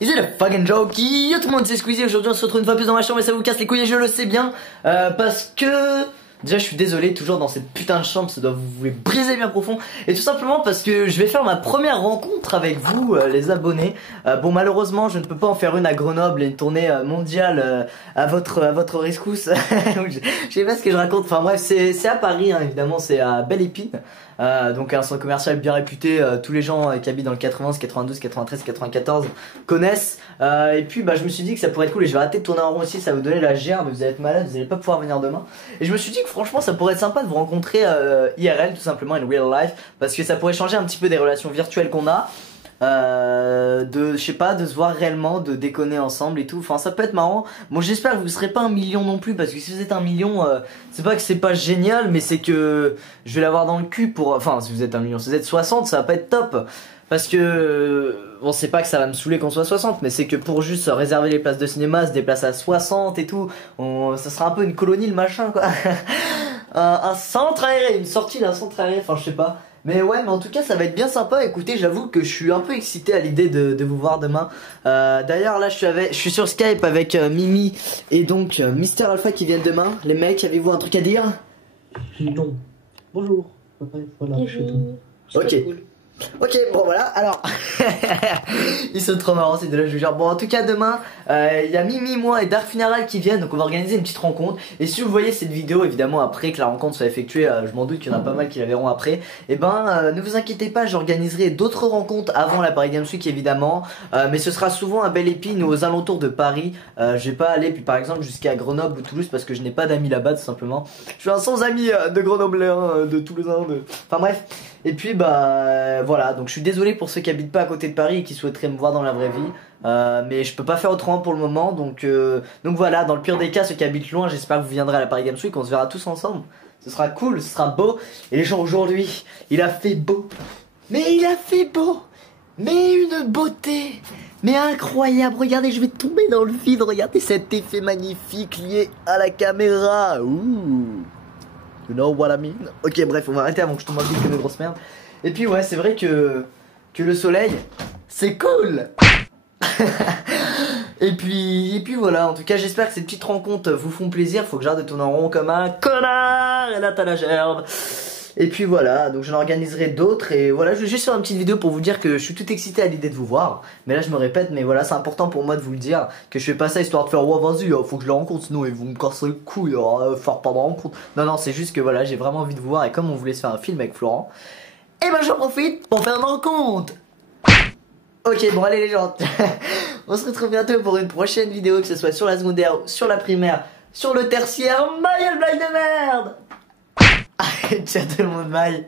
Is it a fucking joke? Yo tout le monde, c'est Squeezie. Aujourd'hui on se retrouve une fois plus dans ma chambre et ça vous casse les couilles et je le sais bien. Parce que... Déjà je suis désolé, toujours dans cette putain de chambre, ça doit vous les briser bien profond. Et tout simplement parce que je vais faire ma première rencontre avec vous les abonnés. Bon malheureusement je ne peux pas en faire une à Grenoble et une tournée mondiale à votre rescousse. Je sais pas ce que je raconte, enfin bref c'est à Paris hein, évidemment, c'est à Belle Épine. Donc un centre commercial bien réputé, tous les gens qui habitent dans le 91, 92, 93, 94 connaissent. Et puis bah je me suis dit que ça pourrait être cool et je vais arrêter de tourner en rond aussi, ça va vous donner la gerbe, vous allez être malade, vous allez pas pouvoir venir demain. Et je me suis dit que franchement ça pourrait être sympa de vous rencontrer IRL tout simplement, in real life, parce que ça pourrait changer un petit peu des relations virtuelles qu'on a. Je sais pas, de se voir réellement, de déconner ensemble et tout, enfin ça peut être marrant. Bon j'espère que vous serez pas 1 million non plus, parce que si vous êtes 1 million, c'est pas que c'est pas génial, mais c'est que je vais l'avoir dans le cul pour, enfin si vous êtes 1 million, si vous êtes 60 ça va pas être top. Parce que, bon c'est pas que ça va me saouler qu'on soit 60, mais c'est que pour juste réserver les places de cinéma, se déplacer à 60 et tout, ça sera un peu une colonie le machin quoi. Un centre aéré, une sortie d'un centre aéré, enfin je sais pas. Mais ouais, mais en tout cas ça va être bien sympa. Écoutez, j'avoue que je suis un peu excité à l'idée de vous voir demain. D'ailleurs là je suis sur Skype avec Mimi et donc Mister Alpha qui viennent demain. Les mecs, avez-vous un truc à dire? Non. Bonjour. Voilà, je suis tout. Ok. Cool. Ok, bon voilà, alors ils sont trop marrants ces deux-là, je vous jure. Bon en tout cas demain, il y a Mimi, moi et Dark Funeral qui viennent, donc on va organiser une petite rencontre. Et si vous voyez cette vidéo évidemment après que la rencontre soit effectuée, je m'en doute qu'il y en a pas mal qui la verront après. Et ben ne vous inquiétez pas, j'organiserai d'autres rencontres avant la Paris Games Week évidemment, mais ce sera souvent à Belle Épine ou aux alentours de Paris. Je vais pas aller puis par exemple jusqu'à Grenoble ou Toulouse parce que je n'ai pas d'amis là-bas tout simplement. Je suis un sans amis de Grenobléens, de Toulousains, enfin bref. Et puis bah voilà, donc je suis désolé pour ceux qui habitent pas à côté de Paris et qui souhaiteraient me voir dans la vraie vie, mais je peux pas faire autrement pour le moment, donc voilà, dans le pire des cas, ceux qui habitent loin, j'espère que vous viendrez à la Paris Games Week, on se verra tous ensemble, ce sera cool, ce sera beau. Et les gens aujourd'hui, il a fait beau, mais il a fait beau, mais une beauté, mais incroyable. Regardez, je vais tomber dans le vide, regardez cet effet magnifique lié à la caméra. Ouh. You know what I mean? Ok bref, on va arrêter avant que je tombe dans le vide comme une grosse merde. Et puis ouais, c'est vrai que le soleil, c'est cool. et puis voilà, en tout cas j'espère que ces petites rencontres vous font plaisir. Faut que j'arrête de tourner en rond comme un connard. Et là t'as la gerbe. Et puis voilà, donc j'en organiserai d'autres. Et voilà, je vais juste faire une petite vidéo pour vous dire que je suis tout excité à l'idée de vous voir. Mais là je me répète, mais voilà, c'est important pour moi de vous le dire, que je fais pas ça histoire de faire ouais vas-y, faut que je les rencontre, sinon ils vont me casser le couille, faire pas de rencontre. Non c'est juste que voilà, j'ai vraiment envie de vous voir. Et comme on voulait se faire un film avec Florent, et ben j'en profite pour faire une rencontre. Ok bon allez les gens, on se retrouve bientôt pour une prochaine vidéo, que ce soit sur la secondaire, sur la primaire, sur le tertiaire. Ma gueule, blague de merde. Ciao tout le monde, bye.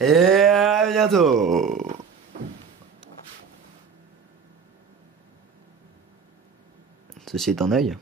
Et à bientôt. Ceci est un œil.